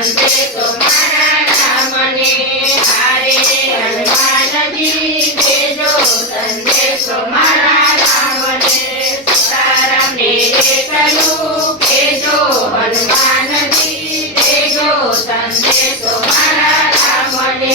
વંદે તો મારા રામને હારે હનુમાનજી દેજો સંદેશો મારા રામને તારા મેરે કરું કેજો હનુમાનજી દેજો સંદેશો મારા રામને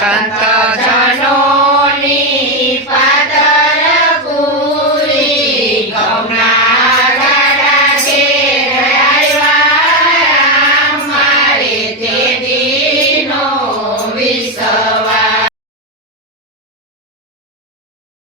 Santa